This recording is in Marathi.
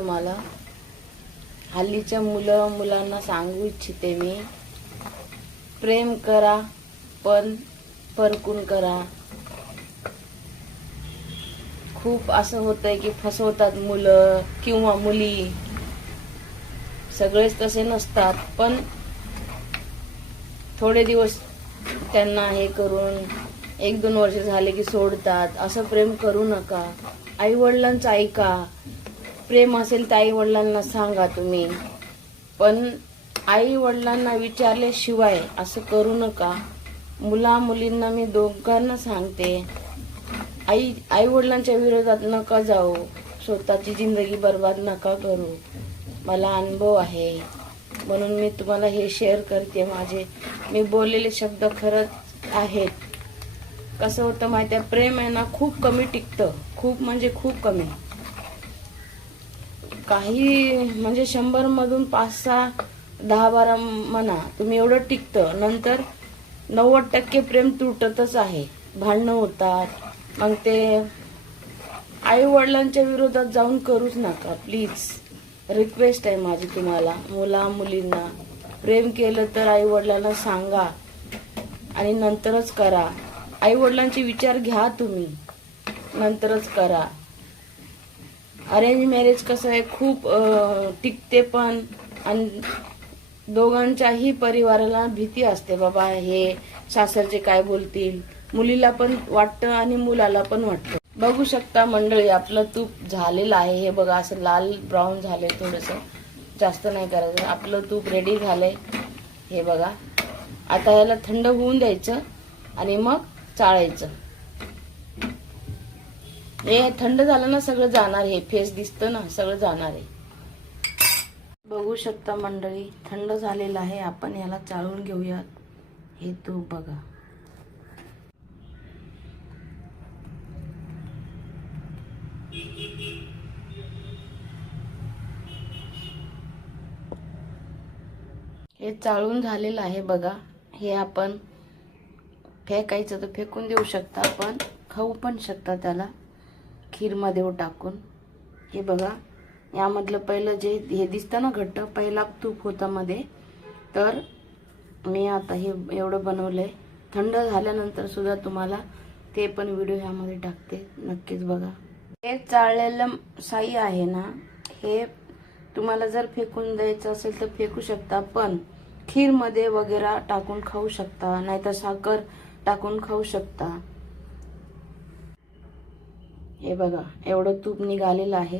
तुम्हाला हल्लीच्या मुलांना सांगू इच्छिते मी, प्रेम करा पण परकून करा. खूप असं होतंय की फसवतात मुलं किंवा मुली. सगळेच तसे नसतात, पण थोडे दिवस त्यांना हे करून 1-2 वर्ष झाले की सोडतात. असं प्रेम करू नका. आई वडिलांचं ऐका. प्रेम असेल तर आई वडिलांना सांगा तुम्ही, पण आई वडिलांना विचारल्याशिवाय असं करू नका. मुलींना मी दोघांना सांगते, आई वडिलांच्या विरोधात नका जाऊ. स्वतःची जिंदगी बर्बाद नका करू. मला अनुभव आहे म्हणून मी तुम्हाला हे शेअर करते. मी बोललेले शब्द खरंच आहेत. कसं होतं माहिती आहे, प्रेम आहे ना खूप कमी टिकतं. खूप म्हणजे खूप कमी. काही म्हणजे 100 मधून 5-6, 10-12 म्हणा तुम्ही एवढं टिकतं. नंतर 90% प्रेम तुटतच आहे. भांडणं होतात. मग ते आई वडिलांच्या विरोधात जाऊन करूच नका प्लीज. रिक्वेस्ट आहे माझी तुम्हाला. मुलींना प्रेम केलं तर आई वडिलांना सांगा आणि नंतरच करा. आई वडिलांचे विचार घ्या तुम्ही, नंतरच करा. अरेंज मॅरेज कसं आहे, खूप टिकते पण, आणि दोघांच्याही परिवाराला भीती असते, बाबा हे सासरचे काय बोलतील. मुलीला पण वाटतं आणि मुलाला पण वाटतं. बघू शकता मंडळी, आपलं तूप झालेलं आहे. हे बघा असं लाल ब्राऊन झालंय. थोडंसं जास्त नाही करायचं. आपलं तूप रेडी झालंय. हे बघा, आता याला थंड होऊन द्यायचं आणि मग चाळायचं. हे थंड झालं ना सगळं जाणार. हे फेस दिसतं ना, सगळं जाणार आहे. बघू शकता मंडळी, थंड झालेलं आहे. आपण याला चाळून घेऊयात. हे तूप बघा. हे चाळून झालेलं आहे बघा. हे आपण फेकायचं तर फेकून देऊ शकता, पण खाऊ पण शकता त्याला खीरमध्ये टाकून. हे बघा, यामधलं पहिलं जे हे दिसतं ना घट्ट, पहिला तूप होता मध्ये. तर मी आता हे एवढं बनवलंय. थंड झाल्यानंतर सुद्धा तुम्हाला ते पण व्हिडिओ ह्यामध्ये टाकते, नक्कीच बघा. हे चाळलेलं साई आहे ना, हे तुम्हाला जर फेकून द्यायचं असेल तर फेकू शकता, पण खीरमध्ये वगैरे टाकून खाऊ शकता, नाहीतर साखर टाकून खाऊ शकता. हे बघा, एवढं तूप निघालेलं आहे.